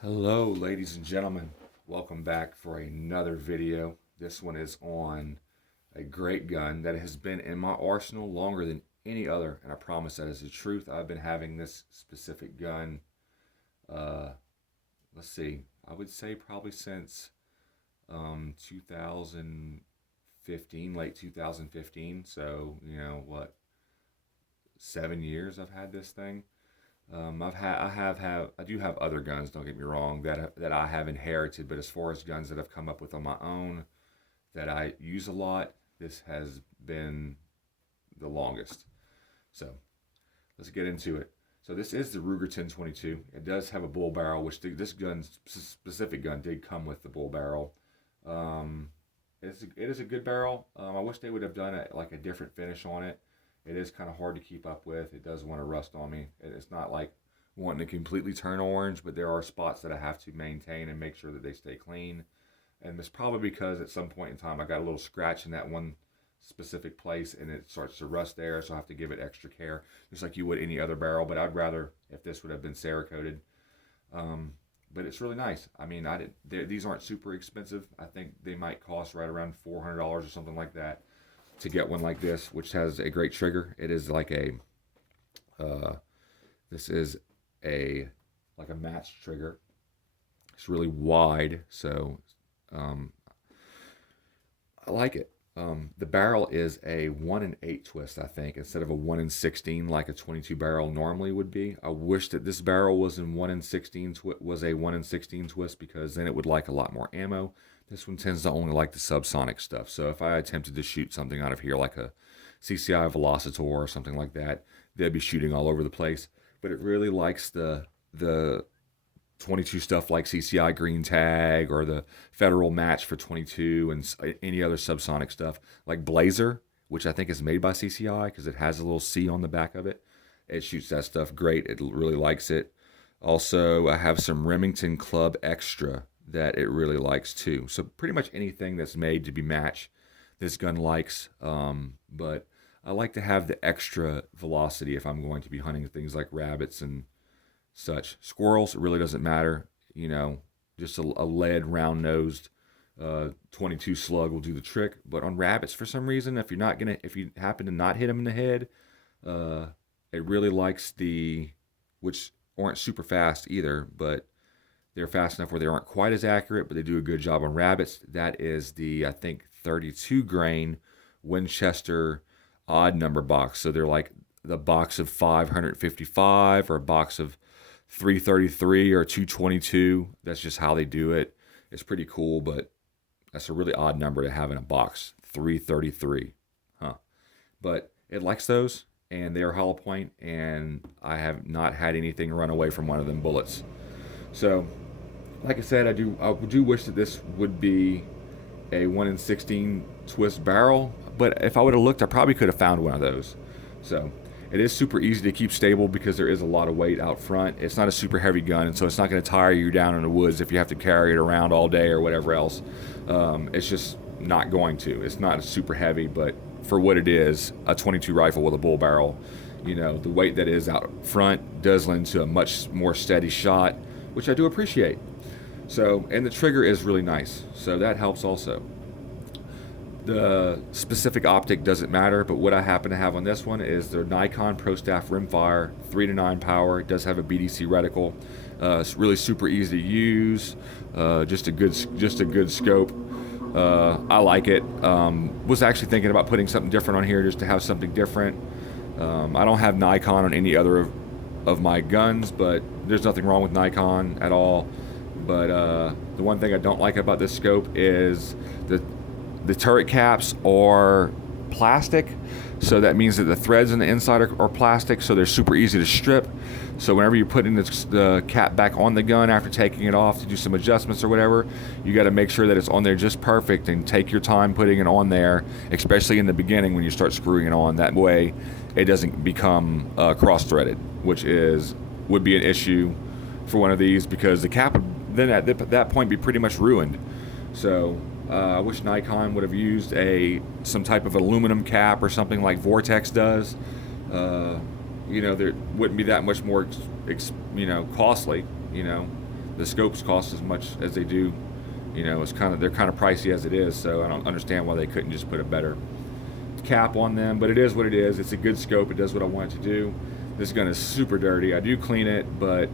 Hello, ladies and gentlemen. Welcome back for another video. This one is on a great gun that has been in my arsenal longer than any other, and I promise that is the truth. I've been having this specific gun, uh, let's see, I would say probably since 2015, late 2015. So, what, 7 years I've had this thing. I do have other guns. Don't get me wrong, that I have inherited. But as far as guns that I've come up with on my own that I use a lot, this has been the longest. So let's get into it. So this is the Ruger 1022. It does have a bull barrel, which this specific gun did come with the bull barrel. Um, it is a good barrel. I wish they would have done like a different finish on it. It is kind of hard to keep up with. It does want to rust on me. It's not like wanting to completely turn orange, but there are spots that I have to maintain and make sure that they stay clean. And it's probably because at some point in time I got a little scratch in that one specific place and it starts to rust there, so I have to give it extra care, just like you would any other barrel. But I'd rather if this would have been Cerakoted. But it's really nice. I mean, these aren't super expensive. I think they might cost right around $400 or something like that to get one like this, which has a great trigger. It is like this is a like a match trigger. It's really wide, so I like it. The barrel is a 1 in 8 twist, I think, instead of a 1 in 16 like a 22 barrel normally would be. I wish that this barrel was in 1 in 16 was a 1 in 16 twist, because then it would like a lot more ammo. This one tends to only like the subsonic stuff. So if I attempted to shoot something out of here like a CCI Velocitor or something like that, they'd be shooting all over the place. But it really likes the 22 stuff like CCI Green Tag or the Federal Match for 22 and any other subsonic stuff like Blazer, which I think is made by CCI because it has a little C on the back of it. It shoots that stuff great. It really likes it. Also, I have some Remington Club Extra that it really likes too. So pretty much anything that's made to be matched, this gun likes. But I like to have the extra velocity if I'm going to be hunting things like rabbits and such. Squirrels, it really doesn't matter. Just a lead round nosed 22 slug will do the trick. But on rabbits, for some reason, if you happen to not hit them in the head, it really likes which aren't super fast either, but they're fast enough where they aren't quite as accurate, but they do a good job on rabbits. That is the, I think, 32 grain Winchester odd number box. So they're like the box of 555 or a box of 333 or 222. That's just how they do it. It's pretty cool, but that's a really odd number to have in a box, 333. Huh. But it likes those, and they are hollow point, and I have not had anything run away from one of them bullets. So, like I said, I do wish that this would be a 1 in 16 twist barrel, but if I would have looked, I probably could have found one of those. So it is super easy to keep stable because there is a lot of weight out front. It's not a super heavy gun, and so it's not going to tire you down in the woods if you have to carry it around all day or whatever else. It's just not going to. It's not super heavy, but for what it is, a 22 rifle with a bull barrel, the weight that is out front does lend to a much more steady shot, which I do appreciate. So, and the trigger is really nice, so that helps also. The specific optic doesn't matter, but what I happen to have on this one is the Nikon ProStaff Rimfire 3-9 power. It does have a BDC reticle. It's really super easy to use. Just a good scope. I like it. Was actually thinking about putting something different on here just to have something different. I don't have Nikon on any other of my guns, but there's nothing wrong with Nikon at all. But the one thing I don't like about this scope is the turret caps are plastic, so that means that the threads in the inside are plastic, so they're super easy to strip. So whenever you're putting the cap back on the gun after taking it off to do some adjustments or whatever, you got to make sure that it's on there just perfect and take your time putting it on there, especially in the beginning when you start screwing it on. That way it doesn't become cross-threaded, which would be an issue for one of these, because the cap would then at that point be pretty much ruined. So I wish Nikon would have used some type of aluminum cap or something like Vortex does. There wouldn't be that much more, costly. the scopes cost as much as they do. They're kind of pricey as it is, so I don't understand why they couldn't just put a better cap on them. But it is what it is. It's a good scope. It does what I want it to do. This gun is super dirty. I do clean it, but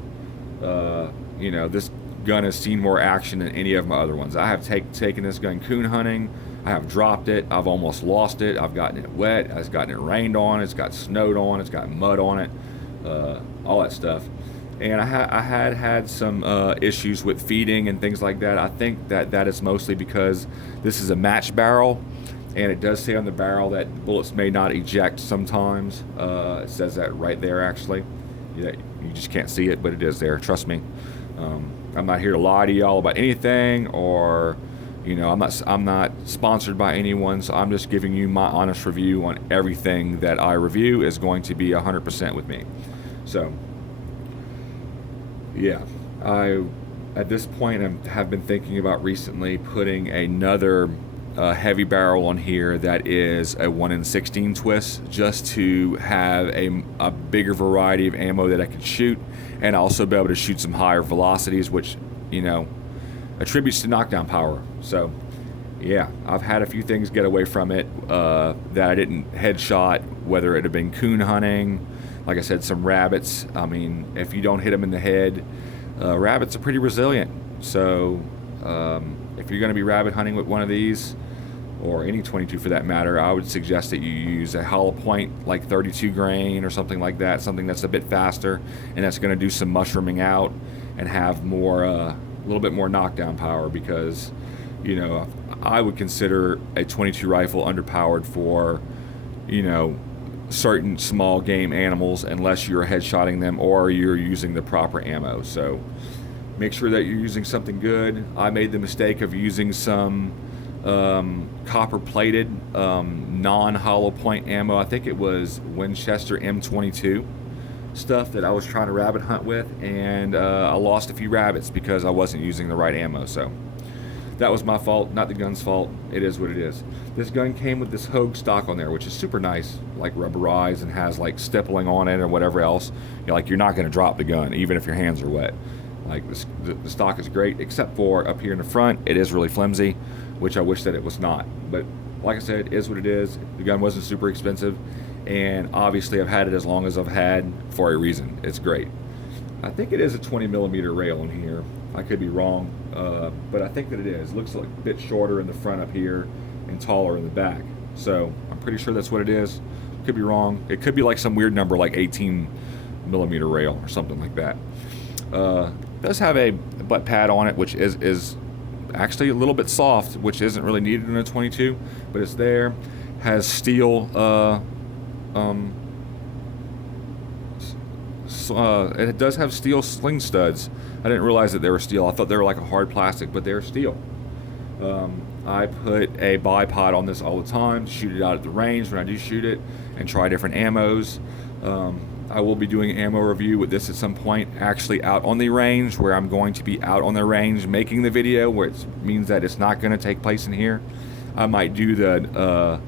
this gun has seen more action than any of my other ones. I have taken this gun coon hunting. I have dropped it. I've almost lost it. I've gotten it wet. I've gotten it rained on. It's got snowed on. It's got mud on it. All that stuff. And I had some issues with feeding and things like that. I think that is mostly because this is a match barrel, and it does say on the barrel that bullets may not eject sometimes. It says that right there, actually. You just can't see it, but it is there. Trust me. I'm not here to lie to y'all about anything, or I'm not sponsored by anyone, so I'm just giving you my honest review on everything that I review is going to be 100% with me. So, yeah, I at this point have been thinking about recently putting another heavy barrel on here that is a 1 in 16 twist, just to have a bigger variety of ammo that I could shoot, and also be able to shoot some higher velocities, which attributes to knockdown power. So yeah, I've had a few things get away from it that I didn't headshot, whether it had been coon hunting, like I said, some rabbits. I mean, if you don't hit them in the head, rabbits are pretty resilient. So if you're going to be rabbit hunting with one of these, or any 22 for that matter, I would suggest that you use a hollow point like 32 grain or something like that, something that's a bit faster and that's going to do some mushrooming out and have more, a little bit more knockdown power, because I would consider a 22 rifle underpowered for certain small game animals, unless you're headshotting them or you're using the proper ammo. So make sure that you're using something good. I made the mistake of using some copper plated non-hollow point ammo. I think it was Winchester M22 stuff that I was trying to rabbit hunt with, and I lost a few rabbits because I wasn't using the right ammo. So that was my fault, not the gun's fault. It is what it is. This gun came with this Hogue stock on there, which is super nice, like rubberized, and has like stippling on it or whatever else. You're not going to drop the gun even if your hands are wet. Like the stock is great, except for up here in the front, it is really flimsy, which I wish that it was not. But like I said, it is what it is. The gun wasn't super expensive, and obviously I've had it as long as I've had for a reason. It's great. I think it is a 20 millimeter rail in here. I could be wrong, but I think that it is. It looks like a bit shorter in the front up here and taller in the back. So I'm pretty sure that's what it is. Could be wrong. It could be like some weird number, like 18 millimeter rail or something like that. It does have a butt pad on it, which is actually a little bit soft, which isn't really needed in a 22, but it's there. Has steel. It does have steel sling studs. I didn't realize that they were steel. I thought they were like a hard plastic, but they're steel. I put a bipod on this all the time to shoot it out at the range when I do shoot it, and try different ammos. I will be doing an ammo review with this at some point, actually out on the range, where I'm going to be out on the range making the video, where it means that it's not going to take place in here. I might do the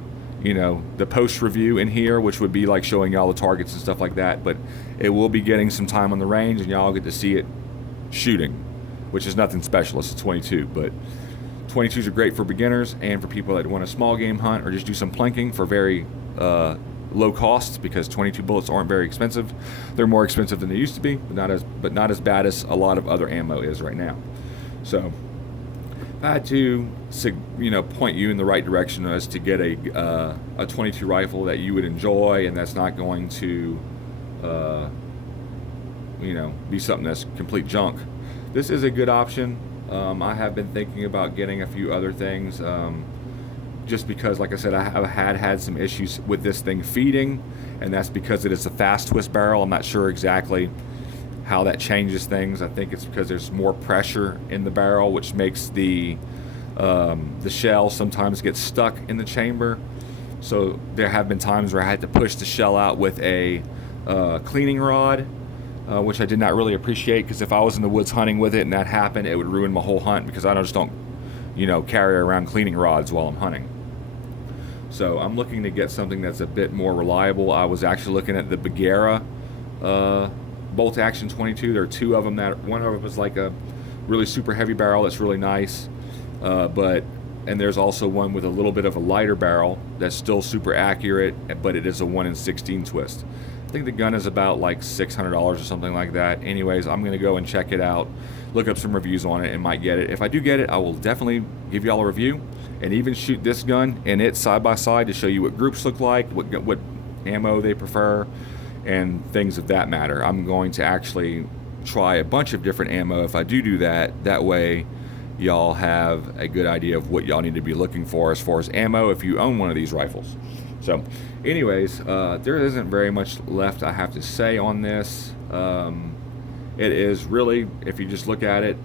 post review in here, which would be like showing y'all the targets and stuff like that, but it will be getting some time on the range, and y'all get to see it shooting, which is nothing special. It's a 22, but 22s are great for beginners and for people that want a small game hunt or just do some planking for very low costs, because 22 bullets aren't very expensive. They're more expensive than they used to be, but not as bad as a lot of other ammo is right now. So if I had to point you in the right direction as to get a 22 rifle that you would enjoy, and that's not going to be something that's complete junk, this is a good option. I have been thinking about getting a few other things, just because, like I said, I have had some issues with this thing feeding, and that's because it is a fast twist barrel. I'm not sure exactly how that changes things. I think it's because there's more pressure in the barrel, which makes the shell sometimes get stuck in the chamber. So there have been times where I had to push the shell out with a cleaning rod, which I did not really appreciate, because if I was in the woods hunting with it and that happened, it would ruin my whole hunt, because I just don't carry around cleaning rods while I'm hunting. So I'm looking to get something that's a bit more reliable. I was actually looking at the Bagheera bolt action 22. There are two of them. One of them is like a really super heavy barrel that's really nice, and there's also one with a little bit of a lighter barrel that's still super accurate, but it is a 1 in 16 twist. I think the gun is about like $600 or something like that. Anyways, I'm gonna go and check it out, look up some reviews on it, and might get it. If I do get it, I will definitely give y'all a review, and even shoot this gun and it side by side to show you what groups look like, what ammo they prefer, and things of that matter. I'm going to actually try a bunch of different ammo if I do that. That way y'all have a good idea of what y'all need to be looking for as far as ammo if you own one of these rifles. So anyways, there isn't very much left I have to say on this. It is really, if you just look at it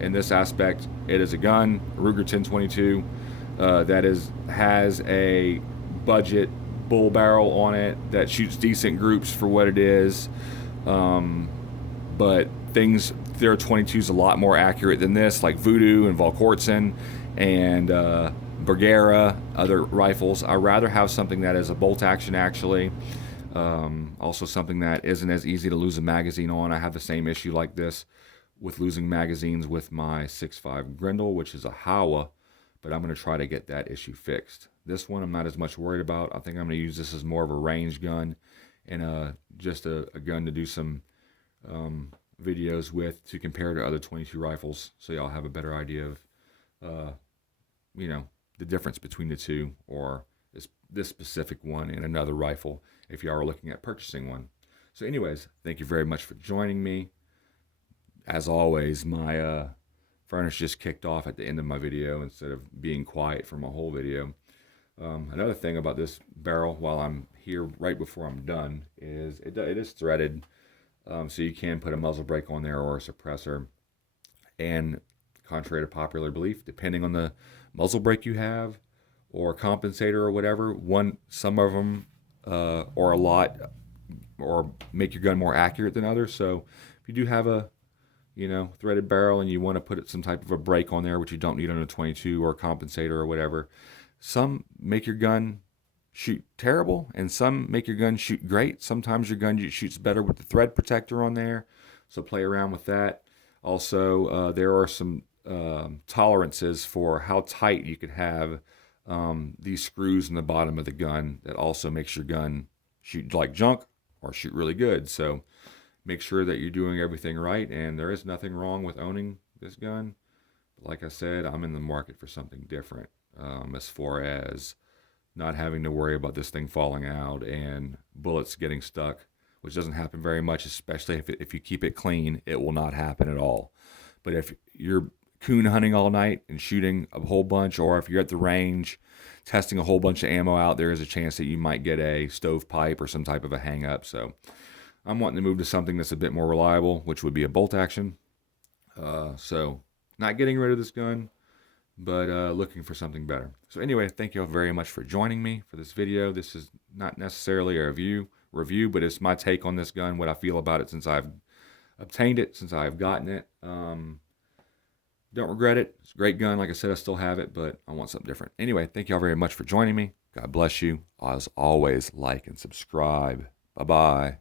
in this aspect, it is a gun, Ruger 1022, that has a budget bull barrel on it that shoots decent groups for what it is. But their 22 is a lot more accurate than this, like Voodoo and Volkortzen and Bergera, other rifles. I'd rather have something that is a bolt action, actually. Also something that isn't as easy to lose a magazine on. I have the same issue like this with losing magazines with my 6.5 Grendel, which is a Howa, but I'm going to try to get that issue fixed. This one I'm not as much worried about. I think I'm going to use this as more of a range gun and just a gun to do some videos with, to compare to other 22 rifles, so y'all have a better idea of the difference between the two, or this specific one and another rifle if y'all are looking at purchasing one. So anyways, thank you very much for joining me. As always, my furnace just kicked off at the end of my video instead of being quiet for my whole video. Another thing about this barrel, while I'm here right before I'm done, is it is threaded. So you can put a muzzle brake on there or a suppressor. And contrary to popular belief, depending on the muzzle brake you have or compensator or whatever, some of them or a lot or make your gun more accurate than others. So if you do have a threaded barrel and you want to put some type of a brake on there, which you don't need on a 22 or a compensator or whatever, some make your gun shoot terrible and some make your gun shoot great. Sometimes your gun shoots better with the thread protector on there, so play around with that. Also, there are some tolerances for how tight you could have these screws in the bottom of the gun that also makes your gun shoot like junk or shoot really good. So make sure that you're doing everything right, and there is nothing wrong with owning this gun. But like I said, I'm in the market for something different, as far as not having to worry about this thing falling out and bullets getting stuck, which doesn't happen very much, especially if you keep it clean. It will not happen at all. But if you're coon hunting all night and shooting a whole bunch, or if you're at the range testing a whole bunch of ammo out, there is a chance that you might get a stovepipe or some type of a hang up. So I'm wanting to move to something that's a bit more reliable, which would be a bolt action. So not getting rid of this gun, but looking for something better. So anyway, thank you all very much for joining me for this video. This is not necessarily a review, but it's my take on this gun, what I feel about it since I've obtained it, since I've gotten it. Don't regret it. It's a great gun. Like I said, I still have it, but I want something different. Anyway, thank you all very much for joining me. God bless you. As always, like and subscribe. Bye-bye.